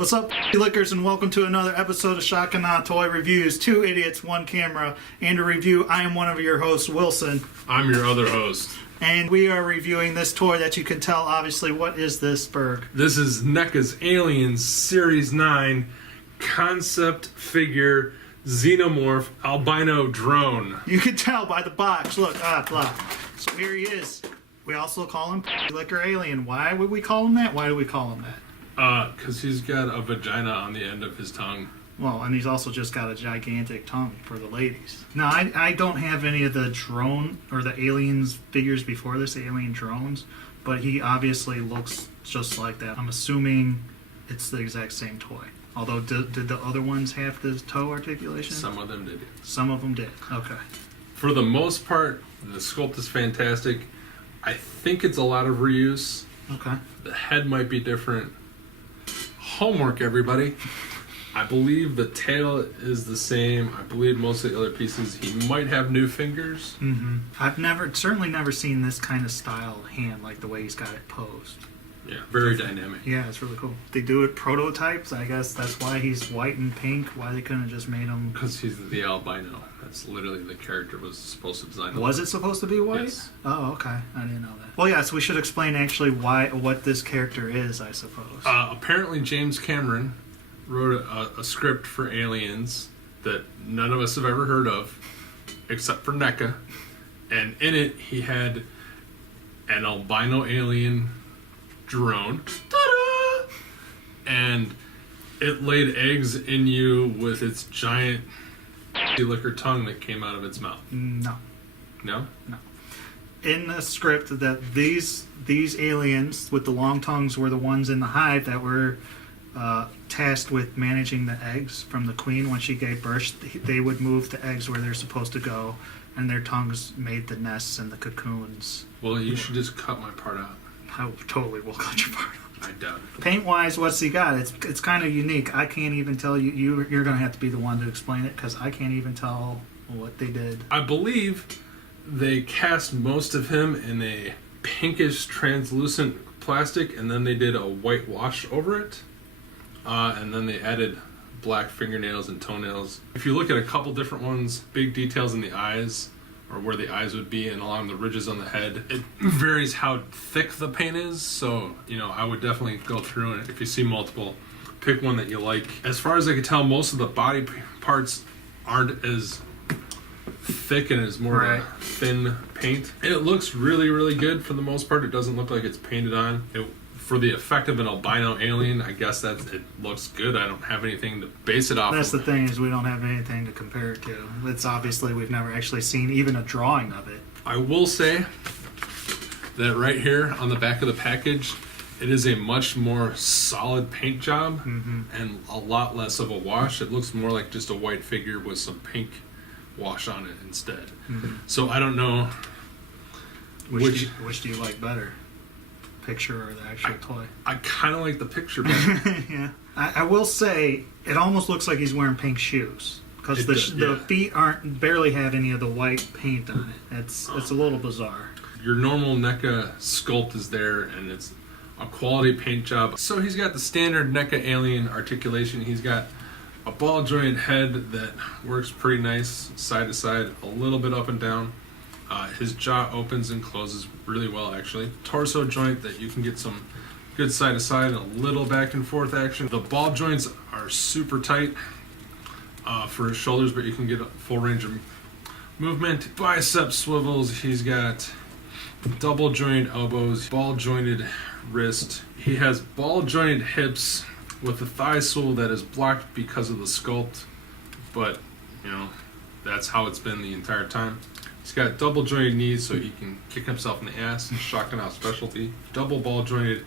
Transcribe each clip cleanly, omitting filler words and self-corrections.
What's up, lickers, and welcome to another episode of Shotgun Toy Reviews. Two idiots, one camera, and a review. I am one of your hosts, Wilson. I'm your other host. And we are reviewing this toy that you can tell, obviously, what is this, Berg? This is Neca's Aliens Series 9 Concept Figure Xenomorph Albino Drone. You can tell by the box. Look, blah. So here he is. We also call him Licker Alien. Why would we call him that? Why do we call him that? Because he's got a vagina on the end of his tongue. Well, and he's also just got a gigantic tongue for the ladies. Now, I don't have any of the drone or the aliens figures before this, alien drones, but he obviously looks just like that. I'm assuming it's the exact same toy. Although, did the other ones have the toe articulation? Some of them did. Some of them did. Okay. For the most part, the sculpt is fantastic. I think it's a lot of reuse. Okay. The head might be different. Homework, everybody. I believe the tail is the same. I believe most of the other pieces, he might have new fingers. Mm-hmm. I've certainly never seen this kind of style hand, like the way he's got it posed. Yeah, very dynamic. Yeah, it's really cool. They do it prototypes. I guess that's why he's white and pink. Why they couldn't have just made him... Because he's the albino. That's literally the character was supposed to design. Was it supposed to be white? Yes. Oh, okay. I didn't know that. Well, yes, we should explain actually what this character is, I suppose. Apparently James Cameron wrote a script for Aliens that none of us have ever heard of, except for Neca. And in it, he had an albino alien drone. Ta-da! And it laid eggs in you with its giant liquor tongue that came out of its mouth. No. No? No. In the script, that these aliens with the long tongues were the ones in the hive that were tasked with managing the eggs from the queen. When she gave birth, they would move the eggs where they're supposed to go, and their tongues made the nests and the cocoons. Well, you should just cut my part out. I totally will cut your part out. I doubt it. Paint-wise, what's he got? It's kind of unique. I can't even tell you. You're going to have to be the one to explain it, because I can't even tell what they did. I believe they cast most of him in a pinkish translucent plastic, and then they did a white wash over it. And then they added black fingernails and toenails. If you look at a couple different ones, big details in the eyes, or where the eyes would be, and along the ridges on the head. It varies how thick the paint is, so, I would definitely go through and if you see multiple, pick one that you like. As far as I can tell, most of the body parts aren't as thick and is more right. Thin paint. And it looks really, really good for the most part. It doesn't look like it's painted on. For the effect of an albino alien, I guess that it looks good. I don't have anything to base it off That's of. the thing, is we don't have anything to compare it to. It's obviously we've never actually seen even a drawing of it. I will say that right here on the back of the package, it is a much more solid paint job and a lot less of a wash. It looks more like just a white figure with some pink wash on it instead. So I don't know Which do you like better? Picture or the actual toy? I kind of like the picture better. Yeah. I will say, it almost looks like he's wearing pink shoes. Because the feet barely have any of the white paint on it. It's a little bizarre. Your normal NECA sculpt is there, and it's a quality paint job. So he's got the standard NECA alien articulation. He's got a ball joint head that works pretty nice, side to side, a little bit up and down. His jaw opens and closes really well, actually. Torso joint that you can get some good side to side and a little back and forth action. The ball joints are super tight for his shoulders, but you can get a full range of movement. Bicep swivels. He's got double joint elbows, ball jointed wrist. He has ball jointed hips with a thigh sole that is blocked because of the sculpt, but that's how it's been the entire time. He's got double jointed knees so he can kick himself in the ass. Shotgun out specialty. Double ball jointed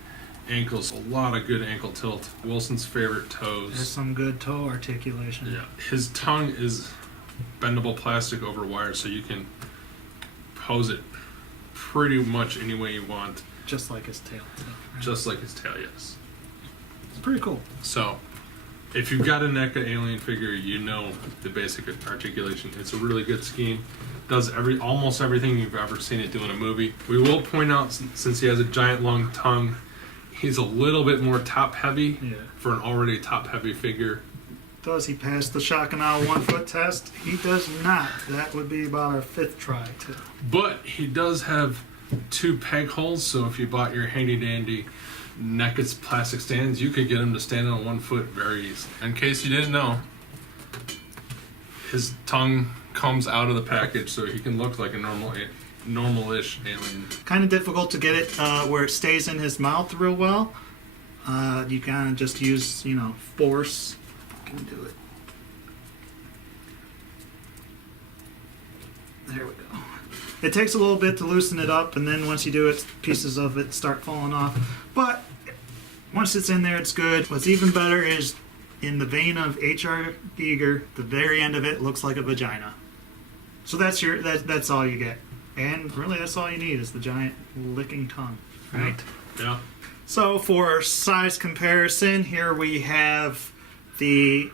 ankles. A lot of good ankle tilt. Wilson's favorite toes. There's some good toe articulation. Yeah. His tongue is bendable plastic over wire, so you can pose it pretty much any way you want. Just like his tail. Right? Just like his tail, yes. It's pretty cool. So, if you've got a NECA alien figure, you know the basic articulation. It's a really good scheme. Does almost everything you've ever seen it do in a movie. We will point out, since he has a giant long tongue, He's a little bit more top heavy Yeah. for an already top heavy figure. Does he pass the Shockanow 1 foot test? He does not. That would be about our 5th try, too. But he does have 2 peg holes, so if you bought your handy dandy Neca's plastic stands, you could get him to stand on 1 foot very easily. In case you didn't know, his tongue comes out of the package so he can look like a normal-ish alien. Kind of difficult to get it where it stays in his mouth real well. You kind of just use, force. Can do it. There we go. It takes a little bit to loosen it up, and then once you do it, pieces of it start falling off. But once it's in there, it's good. What's even better is in the vein of H.R. Giger, the very end of it looks like a vagina. So that's all you get. And really, that's all you need is the giant licking tongue, right? Yeah. So for size comparison, here we have the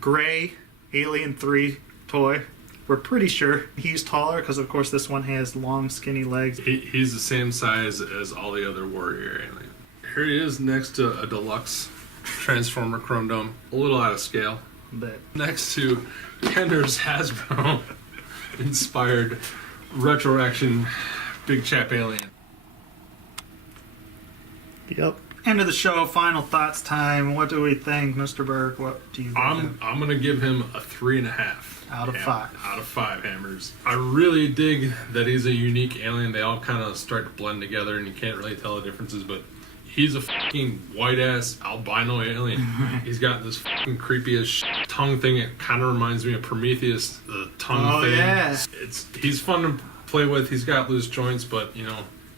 gray Alien 3 toy. We're pretty sure he's taller because, of course, this one has long, skinny legs. He's the same size as all the other Warrior alien. Here he is next to a deluxe Transformer Chrome Dome. A little out of scale. But Next to Kenner's Hasbro inspired retro action big chap alien. yep. End of the show. Final thoughts time. What do we think, Mr. Burke? What do you think? I'm gonna give him a 3.5 Out of 5. Out of 5 hammers. I really dig that he's a unique alien. They all kind of start to blend together, and you can't really tell the differences. But he's a fucking white ass albino alien. He's got this fucking creepy as tongue thing. It kind of reminds me of Prometheus, the tongue thing. Yeah. He's fun to play with. He's got loose joints, but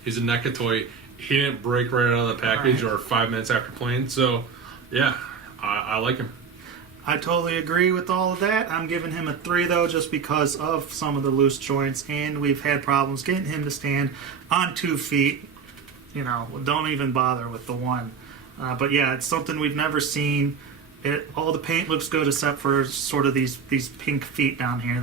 he's a NECA toy. He didn't break right out of the package or 5 minutes after playing. So, yeah, I like him. I totally agree with all of that. I'm giving him a 3, though, just because of some of the loose joints, and we've had problems getting him to stand on 2 feet. Don't even bother with the 1. But yeah, it's something we've never seen. All the paint looks good except for sort of these pink feet down here.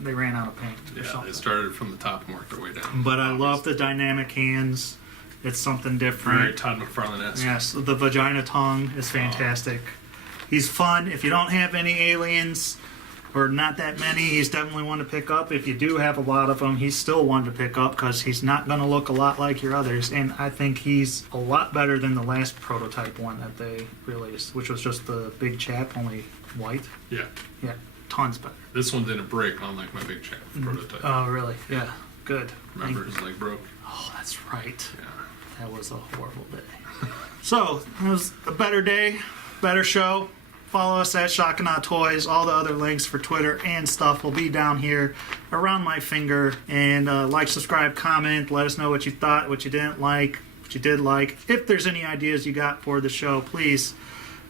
They ran out of paint. Yeah, they started from the top and worked their way down. But I love the dynamic hands. It's something different. Very Todd McFarlane-esque. Yes, the vagina tongue is fantastic. He's fun. If you don't have any aliens, or not that many, he's definitely one to pick up. If you do have a lot of them, he's still one to pick up because he's not going to look a lot like your others. And I think he's a lot better than the last prototype one that they released, which was just the big chap, only white. Yeah. Yeah, tons better. This one didn't break, unlike my big chap prototype. Oh, really? Yeah, good. Remember, his leg broke? Oh, that's right. Yeah. That was a horrible day. So, it was a better day, better show. Follow us at Shockanaw Toys. All the other links for Twitter and stuff will be down here around my finger. And like, subscribe, comment. Let us know what you thought, what you didn't like, what you did like. If there's any ideas you got for the show, please,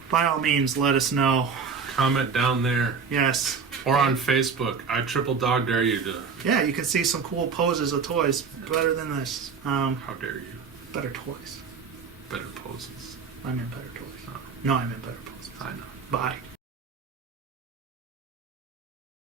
by all means, let us know. Comment down there. Yes. Or on Facebook. I triple dog dare you to. Yeah, you can see some cool poses of toys. Better than this. How dare you? Better toys. Better poses. I'm in better toys. No, I'm in better poses. I know. Bye.